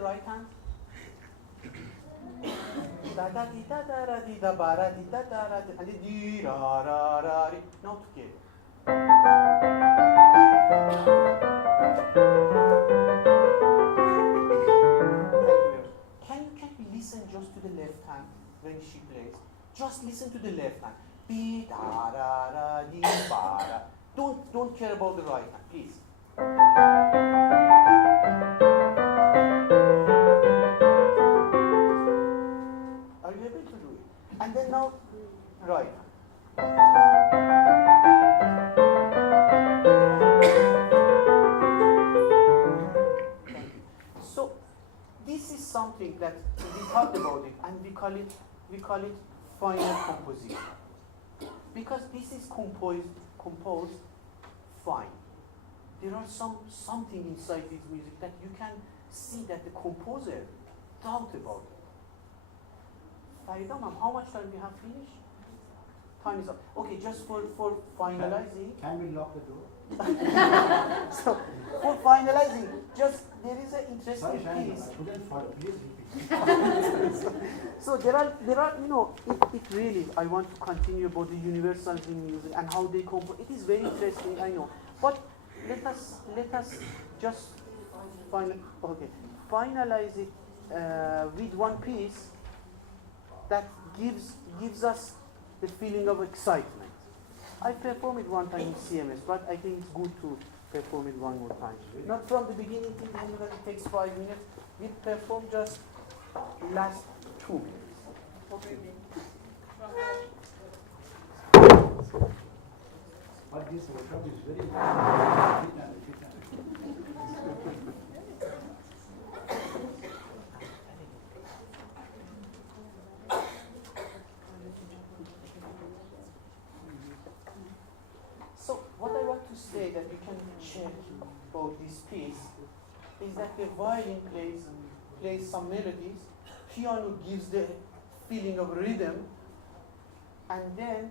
the right hand? Da da di da da ra di da ba ra di da da ra di, and then di ra ra ra ri. Now together. Can you listen just to the left hand when she plays? Just listen to the left hand. Bi da ra ra di ba ra. Don't care about the right hand, please. Are you able to do it? And then now, right hand. So this is something that we talked about it, and we call it final composition, because this is composed fine. There are something inside this music that you can see that the composer thought about it. Farida ma'am, how much time we have finished? Time is up. Okay, just for finalizing. Can we lock the door? So for finalizing, just there is an interesting piece. So there are it really, I want to continue about the universals in music and how they compose. It is very interesting, I know. But let us just finalize it with one piece that gives us the feeling of excitement. I performed it one time in CMS, but I think it's good to perform it one more time. Not from the beginning till the end, because it takes 5 minutes. We perform just last 2 minutes. Okay. But this workshop is very So what I want to say that you can check about this piece is that the violin plays some melodies, piano gives the feeling of rhythm, and then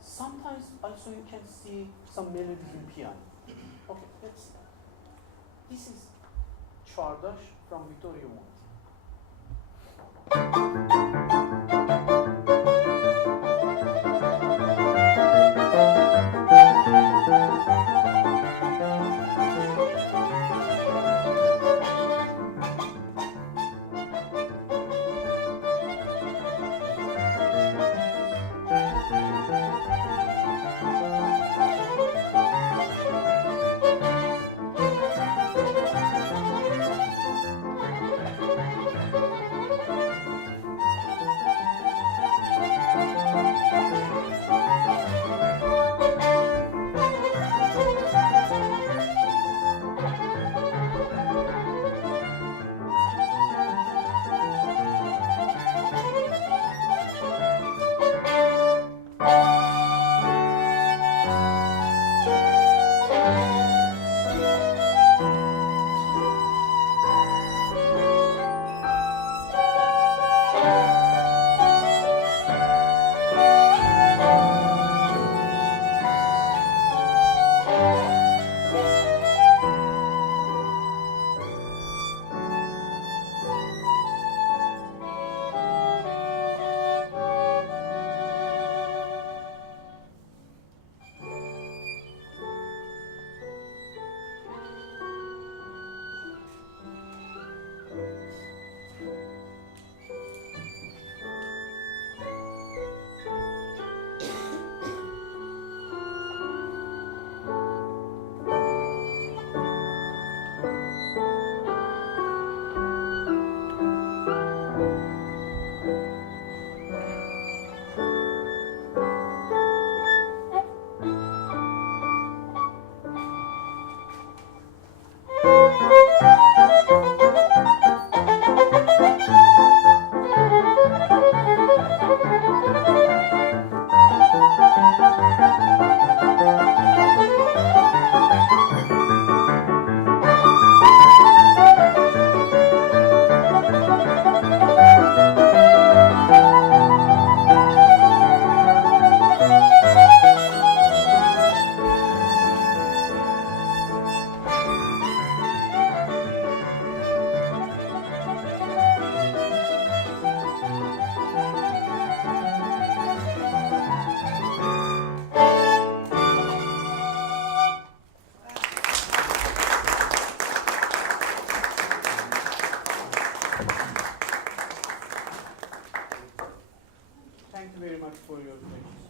sometimes also you can see some melodies in piano. Okay, let's see. This is Chardash from Vittorio Monti. for your questions.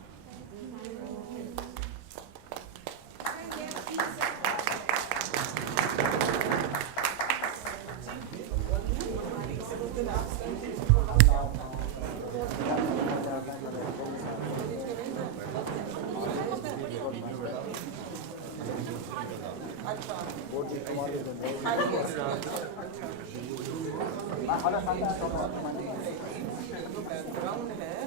Background है